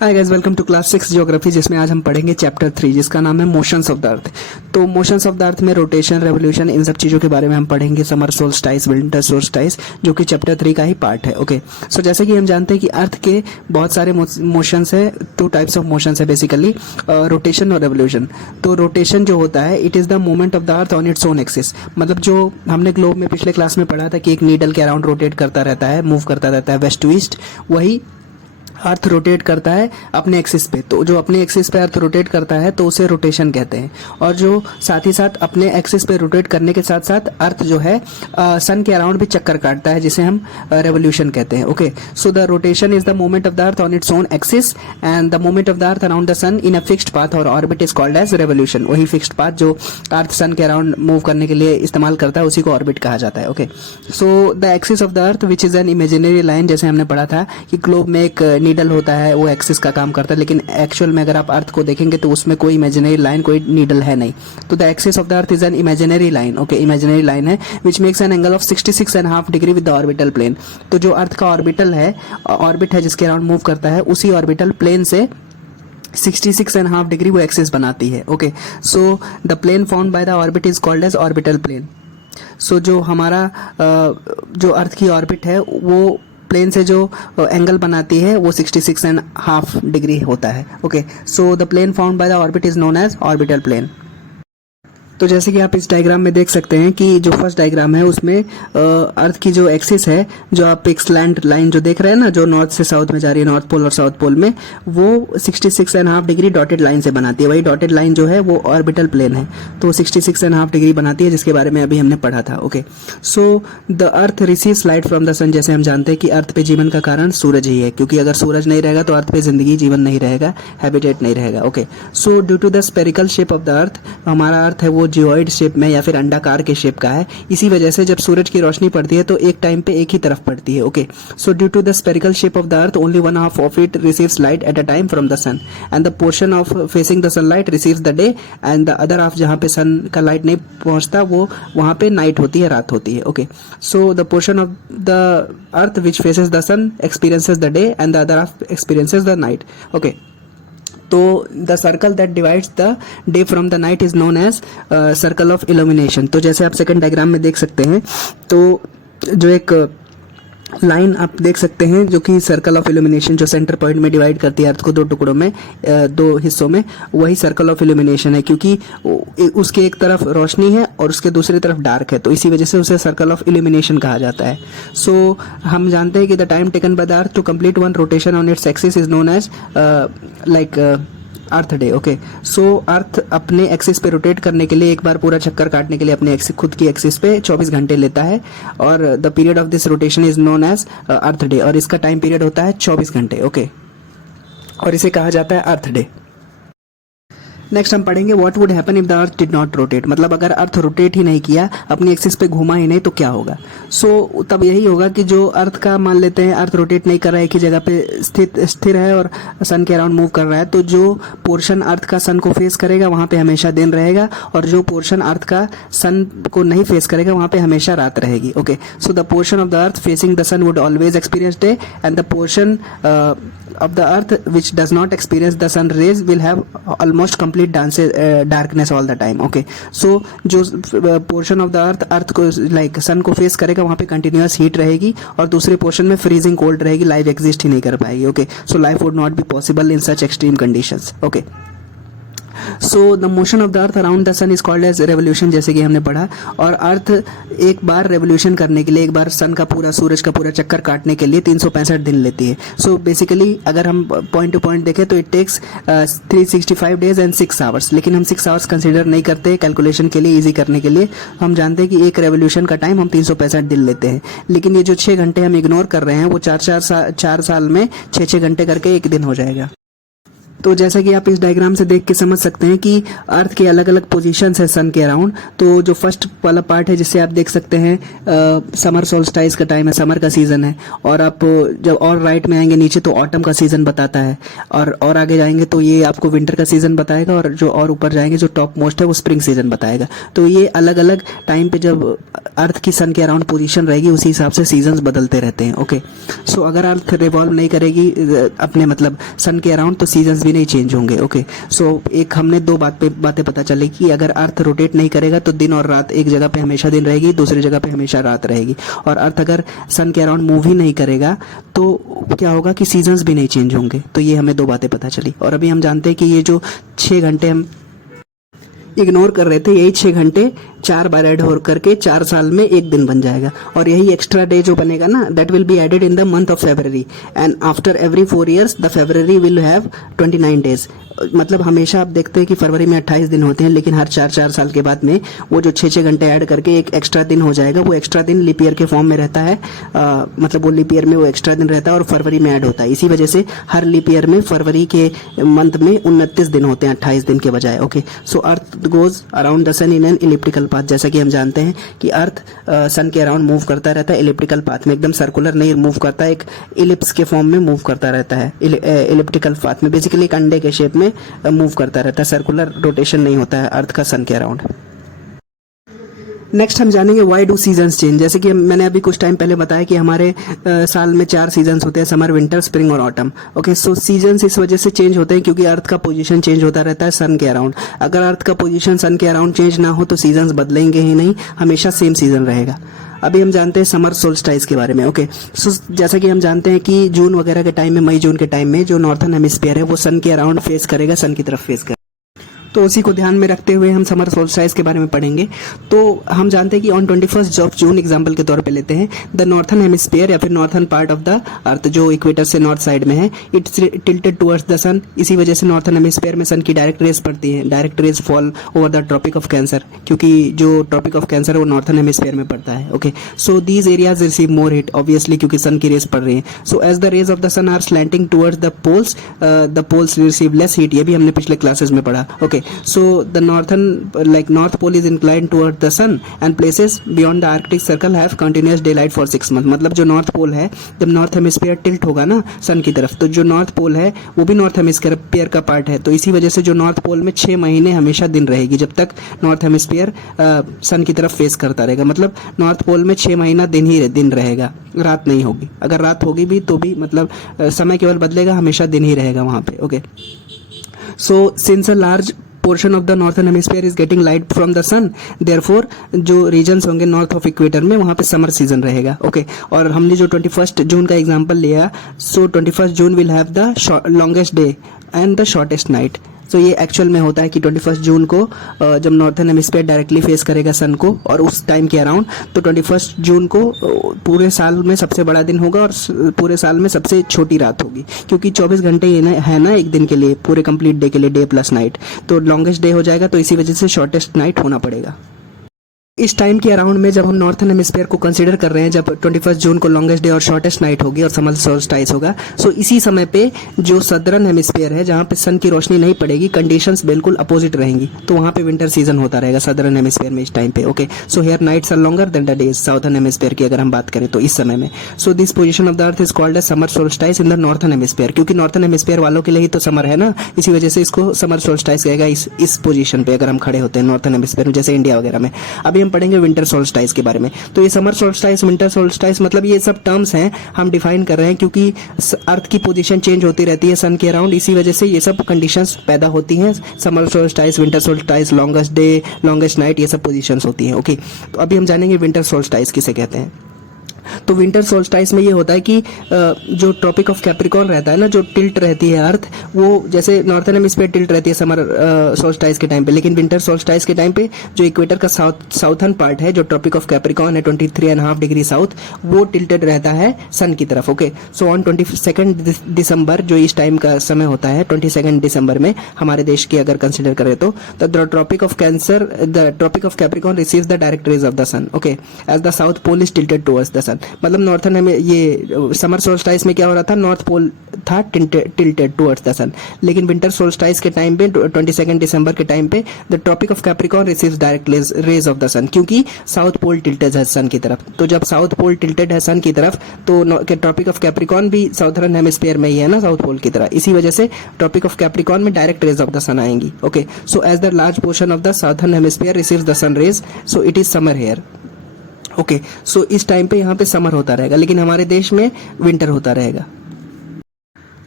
Hi guys, welcome to class 6 geography, जिसमें आज हम पढ़ेंगे चैप्टर 3 जिसका नाम है मोशंस ऑफ द अर्थ। तो मोशंस ऑफ द अर्थ में रोटेशन, रेवोल्यूशन, इन सब चीज़ों के बारे में हम पढ़ेंगे। समर सोल्स्टाइस, विंटर सोल्स्टाइस, जो कि चैप्टर 3 का ही पार्ट है। ओके, सो जैसे कि हम जानते हैं कि अर्थ के बहुत सारे मोशंस है, टू टाइप्स ऑफ मोशंस है बेसिकली, रोटेशन और रेवोल्यूशन। तो रोटेशन जो होता है, it is the movement of the earth on its own axis. मतलब जो हमने ग्लोब में पिछले क्लास में पढ़ा था कि एक नीडल के अराउंड रोटेट करता रहता है, मूव करता रहता है वेस्ट टू ईस्ट, वही अर्थ रोटेट करता है अपने एक्सिस पे। तो जो अपने एक्सिस पे अर्थ रोटेट करता है तो उसे रोटेशन कहते हैं। और जो साथ ही साथ अपने एक्सिस पे रोटेट करने के साथ साथ अर्थ जो है सन के अराउंड भी चक्कर काटता है, जिसे हम रेवोल्यूशन कहते हैं। Okay, so the rotation is the movement of the earth on its own axis and the movement of the earth around the sun in a fixed path और orbit is called as revolution. वही fixed path जो earth सन के around move करने के लिए इस्तेमाल करता है, उसी को ऑर्बिट कहा जाता है। Okay, so the axis of the earth which is an imaginary line, जैसे हमने पढ़ा था कि ग्लोब में एक नीडल होता है, वो एक्सिस का काम करता है, लेकिन एक्चुअल में अगर आप अर्थ को देखेंगे तो उसमें कोई इमेजिनरी लाइन, कोई नीडल है नहीं। तो the axis of the earth is an imaginary line. Okay, imaginary line है which makes an angle of 66.5 degree with the orbital plane. तो जो अर्थ का ऑर्बिटल है, ऑर्बिट है जिसके अराउंड मूव करता है, उसी ऑर्बिटल प्लेन से 66.5 डिग्री वो एक्सिस बनाती है। Okay, so the plane found by the orbit is called as orbital plane. So जो हमारा जो अर्थ की ऑर्बिट है, वो प्लेन से जो एंगल बनाती है वो 66.5 डिग्री होता है। Okay, so the plane found by the orbit is known as orbital plane. तो जैसे कि आप इस डायग्राम में देख सकते हैं कि जो फर्स्ट डायग्राम है उसमें अर्थ की जो एक्सिस है, जो आप एक स्लैंट लाइन जो देख रहे हैं ना, जो नॉर्थ से साउथ में जा रही है, नॉर्थ पोल और साउथ पोल में, वो 66.5 डिग्री डॉटेड लाइन से बनाती है। वही डॉटेड लाइन जो है वो ऑर्बिटल प्लेन है, तो 66.5 डिग्री बनाती है, जिसके बारे में अभी हमने पढ़ा था। Okay, so the earth receives light from the sun. जैसे हम जानते हैं कि अर्थ पे जीवन का कारण सूरज ही है, क्योंकि अगर सूरज नहीं रहेगा तो अर्थ पे जिंदगी, जीवन नहीं रहेगा, हैबिटेट नहीं रहेगा। Okay, so due to the spherical shape of the earth, हमारा अर्थ है वो जियोइड शेप में या फिर अंडाकार के शेप का है। इसी वजह से जब सूरज की रोशनी पड़ती है तो एक टाइम पे एक ही तरफ पड़ती है। Okay, so due to the spherical shape of the earth only one half of it receives light at a time from the sun and the portion of facing the sunlight receives the day and the other half जहां पे सन का light नहीं पहुंचता वो वहां पे night होती है, रात होती है। Okay, so the portion of the earth which faces the sun experiences the day and the other half experiences the night. Okay, तो the circle that divides the day from the night is known as circle of illumination. तो जैसे आप second diagram में देख सकते हैं, तो जो एक लाइन आप देख सकते हैं जो कि सर्कल ऑफ इल्यूमिनेशन, जो सेंटर पॉइंट में डिवाइड करती है अर्थ को दो टुकड़ों में, दो हिस्सों में, वही सर्कल ऑफ इल्यूमिनेशन है, क्योंकि उसके एक तरफ रोशनी है और उसके दूसरी तरफ डार्क है, तो इसी वजह से उसे सर्कल ऑफ इल्यूमिनेशन कहा जाता है। सो हम जानते हैं कि the time taken by the earth to complete one rotation on its axis is known as earth day. Okay, so earth अपने एक्सिस पे रोटेट करने के लिए, एक बार पूरा चक्कर काटने के लिए अपने खुद की एक्सिस पे 24 घंटे लेता है, और the period of this rotation is known as earth day, और इसका टाइम पीरियड होता है 24 घंटे। ओके, और इसे कहा जाता है अर्थ डे। नेक्स्ट हम पढ़ेंगे what would happen if the earth did not rotate. मतलब अगर अर्थ रोटेट ही नहीं किया, अपनी एक्सिस पे घूमा ही नहीं, तो क्या होगा। सो तब यही होगा कि जो अर्थ का, मान लेते हैं अर्थ रोटेट नहीं कर रहा है, एक ही जगह पे स्थिर है और सन के अराउंड मूव कर रहा है, तो जो पोर्शन अर्थ का सन को फेस करेगा वहां पे हमेशा दिन रहेगा, और जो पोर्शन अर्थ का सन को नहीं फेस करेगा वहां पे हमेशा रात रहेगी। Okay, so the portion of the earth facing the sun would always experience day and the portion of the earth which does not experience the sun rays will have almost complete darkness all the time. Okay, so जो portion of the अर्थ को like सन को face करेगा वहाँ पे continuous heat रहेगी, और दूसरे portion में फ्रीजिंग कोल्ड रहेगी, लाइफ एग्जिस्ट ही नहीं कर पाएगी। Okay, so life would not be possible in such extreme conditions. Okay, so the motion of the earth around the sun is called as revolution, जैसे कि हमने पढ़ा। और अर्थ एक बार रेवोल्यूशन करने के लिए, एक बार सन का पूरा, सूरज का पूरा चक्कर काटने के लिए 365 दिन लेती है। सो बेसिकली अगर हम पॉइंट टू पॉइंट देखें तो it takes 365 days and 6 hours, लेकिन हम 6 आवर्स कंसिडर नहीं करते कैलकुलेशन के लिए, ईजी करने के लिए। हम जानते हैं कि एक रेवोल्यूशन का टाइम हम 365 दिन लेते हैं, लेकिन ये जो 6 घंटे हम इग्नोर कर रहे हैं वो 4 साल में 6 घंटे करके एक दिन हो जाएगा। तो जैसा कि आप इस डायग्राम से देख के समझ सकते हैं कि अर्थ के अलग अलग पोजीशंस है सन के अराउंड। तो जो फर्स्ट वाला पार्ट है जिससे आप देख सकते हैं समर सोल्स्टाइस का टाइम है, समर का सीजन है। और आप जब और राइट में आएंगे नीचे तो ऑटम का सीजन बताता है, और आगे जाएंगे तो ये आपको विंटर का सीजन बताएगा, और जो और ऊपर जाएंगे जो टॉप मोस्ट है वो स्प्रिंग सीजन बताएगा। तो ये अलग अलग टाइम पे जब अर्थ की सन के अराउंड पोजीशन रहेगी उसी हिसाब से सीजन्स बदलते रहते हैं। ओके, सो अगर अर्थ रिवॉल्व नहीं करेगी अपने मतलब सन के अराउंड तो सीजन्स भी नहीं चेंज होंगे। ओके, सो एक हमने दो बातें पता चली कि अगर अर्थ रोटेट नहीं करेगा तो दिन और रात एक जगह पे हमेशा दिन रहेगी, दूसरी जगह पे हमेशा रात रहेगी। और अर्थ अगर सन के अराउंड मूव ही नहीं करेगा तो क्या होगा कि सीजन्स भी नहीं चेंज होंगे। तो ये हमें दो बातें पता चली। और अभी हम जानते हैं कि ये जो 6 घंटे हम इग्नोर कर रहे थे, यही 6 घंटे 4 बार ऐड हो करके 4 साल में एक दिन बन जाएगा। और यही एक्स्ट्रा डे जो बनेगा ना, that will be added in the month of February, and after every 4 years the February will have 29 days। मतलब हमेशा आप देखते हैं कि फरवरी में 28 दिन होते हैं, लेकिन हर 4 साल के बाद में वो जो 6 घंटे ऐड करके एक एक्स्ट्रा दिन हो जाएगा। वो एक्स्ट्रा दिन लीप ईयर के फॉर्म में रहता है, मतलब वो लीप ईयर में वो एक्स्ट्रा दिन रहता है और फरवरी में ऐड होता है। इसी वजह से हर लीप ईयर में फरवरी के मंथ में 29 दिन होते हैं 28 दिन के बजाय। Okay, so earth goes around the sun in an elliptical path. जैसा कि हम जानते हैं कि अर्थ सन के अराउंड मूव करता रहता है इलिप्टिकल पाथ में, एकदम सर्कुलर नहीं मूव करता है, एक इलिप्स के फॉर्म में मूव करता रहता है। इलिप्टिकल पाथ में बेसिकली एक अंडे के शेप में मूव करता रहता है, सर्कुलर रोटेशन नहीं होता है अर्थ का सन के अराउंड। नेक्स्ट हम जानेंगे व्हाई डू सीजन्स चेंज। जैसे कि मैंने अभी कुछ टाइम पहले बताया कि हमारे साल में 4 सीजन्स होते हैं, समर, विंटर, स्प्रिंग और ऑटम। ओके, सो सीजन्स इस वजह से चेंज होते हैं क्योंकि अर्थ का पोजीशन चेंज होता रहता है सन के अराउंड। अगर अर्थ का पोजीशन सन के अराउंड चेंज ना हो तो सीजन्स बदलेंगे ही नहीं, हमेशा सेम सीजन रहेगा। अभी हम जानते हैं समर सोल्स्टाइस के बारे में। ओके, सो जैसा कि हम जानते हैं कि जून वगैरह के टाइम में, मई जून के टाइम में जो नॉर्थन हेमिस्फीयर है वो सन के अराउंड फेस करेगा, सन की तरफ फेस करेगा। तो उसी को ध्यान में रखते हुए हम समर सोल्स्टाइस के बारे में पढ़ेंगे। तो हम जानते हैं कि ऑन 21 ऑफ जून एग्जाम्पल के तौर पे लेते हैं, द नॉर्थन हेमिस्फीयर या फिर नॉर्थन पार्ट ऑफ द अर्थ जो इक्वेटर से नॉर्थ साइड में है, it's tilted towards the sun. इसी वजह से नॉर्थन हेमिस्फीयर में सन की डायरेक्ट रेज पड़ती है, direct rays fall over the tropic of Cancer, क्योंकि जो ट्रॉपिक ऑफ कैंसर है वो नॉर्थन हेमिस्फीयर में पड़ता है। Okay, so these areas receive more heat obviously क्योंकि सन की रेज पड़ रही है। So as the rays of the sun are slanting towards the poles receive less heat. ये भी हमने पिछले क्लासेस में पढ़ा। Okay, so the north pole is inclined toward the sun and places beyond the arctic circle have continuous daylight for 6 months। मतलब जो north pole है, जब नॉर्थ हेमिस्फीयर टिल्ट होगा ना सन की तरफ, तो जो नॉर्थ पोल है वो भी नॉर्थ हेमिस्फीयर का पार्ट है। तो इसी वजह से जो नॉर्थ पोल में 6 महीने हमेशा दिन रहेगी, जब तक नॉर्थ हेमिस्फीयर सन की तरफ फेस करता रहेगा। मतलब नॉर्थ पोल में 6 महीना दिन रहेगा, रात नहीं होगी। अगर रात होगी भी तो भी मतलब समय केवल बदलेगा, हमेशा दिन ही रहेगा वहां पे। Okay, so since a large portion of the northern hemisphere is getting light from the sun, therefore जो रीजन्स होंगे नॉर्थ ऑफ इक्वेटर में वहां पे समर सीजन रहेगा। ओके, और हमने जो 21 जून का एग्जांपल लिया, so 21 June will have the longest day and the shortest night. तो ये एक्चुअल में होता है कि 21 जून को जब नॉर्थन हेमिस्फीयर डायरेक्टली फेस करेगा सन को और उस टाइम के अराउंड, तो 21 जून को पूरे साल में सबसे बड़ा दिन होगा और पूरे साल में सबसे छोटी रात होगी, क्योंकि 24 घंटे है ना एक दिन के लिए, पूरे कंप्लीट डे के लिए, डे प्लस नाइट, तो लॉन्गेस्ट डे हो जाएगा। तो इसी वजह से शॉर्टेस्ट नाइट होना पड़ेगा। इस टाइम के अराउंड में जब हम नॉर्थन हेमिस्फीयर को कंसीडर कर रहे हैं, जब 21 जून को लॉन्गेस्ट डे और शॉर्टेस्ट नाइट होगी और समर सोल्स्टाइस होगा, सो इसी समय पे जो सदर्न हेमिस्फीयर है जहां पे सन की रोशनी नहीं पड़ेगी, कंडीशंस बिल्कुल अपोजिट रहेंगी, तो वहां पे विंटर सीजन होता रहेगा सदर्न हेमिस्फीयर में इस टाइम पे। Okay, so here nights are longer than the days. Southern hemisphere की अगर हम बात करें तो इस समय में, so this position of the earth is called as summer solstice in the northern hemisphere, क्योंकि नॉर्थन हेमिस्फीयर वालों के लिए ही तो समर है ना, इसी वजह से इसको समर सोल्स्टाइस कहेगा इस पोजीशन पे अगर हम खड़े होते हैं नॉर्थन हेमिस्फीयर में, जैसे इंडिया वगैरह में। अभी हम पढ़ेंगे विंटर सोल्स्टाइस के बारे में। तो ये समर सोल्स्टाइस, विंटर सोल्स्टाइस, मतलब ये सब टर्म्स हैं हम डिफाइन कर रहे हैं क्योंकि अर्थ की पोजीशन चेंज होती रहती है सन के अराउंड, इसी वजह से ये सब कंडीशंस पैदा होती हैं। Summer solstice, winter solstice, longest day, longest night, ये सब पोजीशंस होती हैं। ओके, तो अभी हम जानेंगे विंटर सोल्स्टाइस किसे कहते हैं। तो विंटर सोल्स्टाइस में ये होता है कि जो ट्रॉपिक ऑफ कैप्रिकॉर्न रहता है ना, जो टिल्ट रहती है अर्थ, वो जैसे नॉर्थन हेमिस्फीयर टिल्ट रहती है समर सोल्स्टाइस के टाइम पे, लेकिन विंटर सोल्स्टाइस के टाइम पे जो इक्वेटर का साउथर्न पार्ट है, जो ट्रॉपिक ऑफ कैप्रिकॉर्न है 23.5 डिग्री साउथ, वो टिल्टेड रहता है सन की तरफ। ओके, सो ऑन 22 दिसंबर जो इस टाइम का समय होता है, 22 दिसंबर में हमारे देश की अगर कंसिडर करें तो the tropic of Capricorn receives the direct rays of the sun. Okay, as the south pole is tilted towards the sun. Sun. मतलब नॉर्थन हमें ये समर सोल्स्टाइस में क्या हो रहा था, नॉर्थ पोल था टिल्टेड टुवर्ड्स द सन, लेकिन विंटर सोल्स्टाइस के टाइम पे 22 दिसंबर के टाइम पे the tropic of Capricorn receives direct rays of the sun, क्योंकि साउथ पोल टिल्टेड है सन की तरफ। तो जब साउथ पोल टिल्टेड है सन की तरफ तो ट्रॉपिक ऑफ कैप्रिकॉर्न भी साउथर्न हेमिस्फीयर में ही है ना, साउथ पोल की तरह। इसी वजह से ट्रॉपिक ऑफ कैप्रिकॉर्न में direct rays of the sun आएंगी। Okay, so as the large portion of the southern hemisphere receives the sun rays, so it is summer here. Okay, so इस time पे यहाँ पे समर होता रहेगा, लेकिन हमारे देश में विंटर होता रहेगा।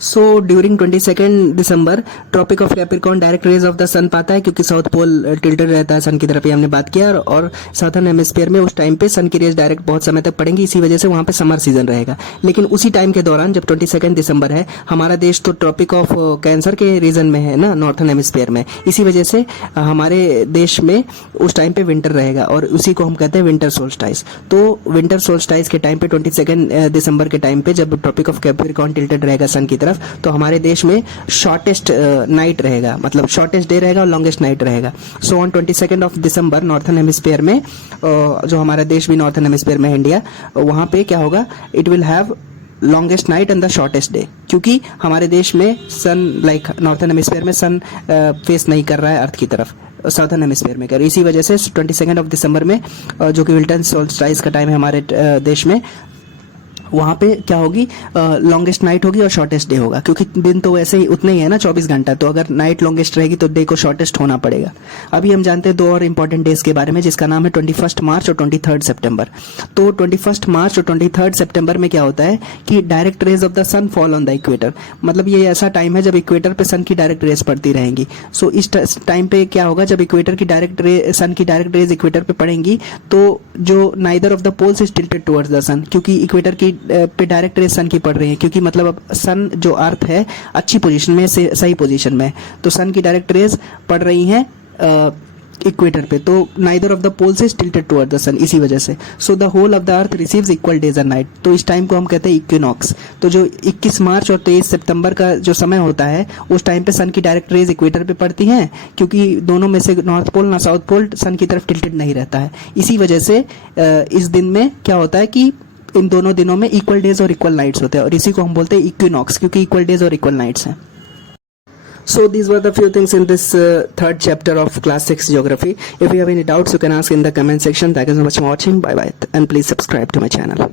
So during 22 December tropic of Capricorn direct rays of the sun पाता है, क्योंकि साउथ पोल टिल्टेड रहता है सन की तरफ, ये हमने बात किया। और साउथर्न हेमिस्फीयर में उस टाइम पे सन की रेज डायरेक्ट बहुत समय तक पड़ेंगी, इसी वजह से वहां पे समर सीजन रहेगा। लेकिन उसी टाइम के दौरान जब 22 दिसंबर है, हमारा देश तो ट्रॉपिक ऑफ कैंसर के रीजन में है ना, नॉर्थर्न हेमिस्फीयर में, इसी वजह से हमारे देश में उस टाइम पे विंटर रहेगा, और उसी को हम कहते हैं विंटर सोल्स्टाइस। तो विंटर सोल्स्टाइस के टाइम पे 22 दिसंबर के टाइम पे जब ट्रॉपिक ऑफ कैप्रिकॉर्न टिल्टेड रहेगा सन की तरफ, तो हमारे देश में शॉर्टेस्ट नाइट रहेगा, मतलब शॉर्टेस्ट डे रहेगा और लॉन्गेस्ट नाइट रहेगा। So on 22 of December northern hemisphere में, जो हमारा देश भी नॉर्थर्न हेमिस्फीयर में है इंडिया, वहां पे क्या होगा, it will have longest night and the shortest day, क्योंकि हमारे देश में सन लाइक नॉर्थर्न हेमिस्फीयर में सन फेस नहीं कर रहा है अर्थ की तरफ, साउथर्न हेमिस्फीयर में कर। इसी वजह से 22 ऑफ दिसंबर में जो कि विंटर सोल्स्टाइस का टाइम है हमारे देश में, वहां पे क्या होगी, लॉन्गेस्ट नाइट होगी और शॉर्टेस्ट डे होगा, क्योंकि दिन तो वैसे ही उतने ही है ना 24 घंटा, तो अगर नाइट लॉन्गेस्ट रहेगी तो डे को शॉर्टेस्ट होना पड़ेगा। अभी हम जानते हैं दो और इंपॉर्टेंट डेज के बारे में, जिसका नाम है 21 मार्च और 23 सितंबर। तो 21 मार्च और 23 सितंबर में क्या होता है कि direct rays of the sun fall on the equator, मतलब ये ऐसा टाइम है जब इक्वेटर पे सन की डायरेक्ट रेज पड़ती रहेंगी। सो इस टाइम पे क्या होगा, जब इक्वेटर की सन की डायरेक्ट रेज इक्वेटर पे पड़ेंगी, तो जो neither of the poles is tilted towards the sun, क्योंकि इक्वेटर की पे डायरेक्ट रेज सन की पड़ रही है, क्योंकि मतलब अब सन जो अर्थ है अच्छी पोजीशन में, सही पोजीशन में, तो सन की डायरेक्ट रेज पड़ रही हैं इक्वेटर पे, तो neither of the poles is tilted toward the sun, इसी वजह से। So the whole of the earth receives equal days and night, तो इस टाइम को हम कहते हैं इक्विनॉक्स। तो जो 21 मार्च और 23 सितंबर का जो समय होता है, उस टाइम पे सन की डायरेक्ट रेज इक्वेटर पे पड़ती हैं, क्योंकि दोनों में से नॉर्थ पोल ना साउथ पोल सन की तरफ टिल्टेड नहीं रहता है। इसी वजह से इस दिन में क्या होता है कि इन दोनों दिनों में इक्वल डेज और इक्वल नाइट्स होते हैं, और इसी को हम बोलते हैं इक्विनॉक्स, क्योंकि इक्वल डेज और इक्वल नाइट्स हैं। So these were the few things in this third chapter of class 6 geography. If you have any doubts, you can ask in the comment section. Thank you so much for watching. Bye bye, and please subscribe to my channel.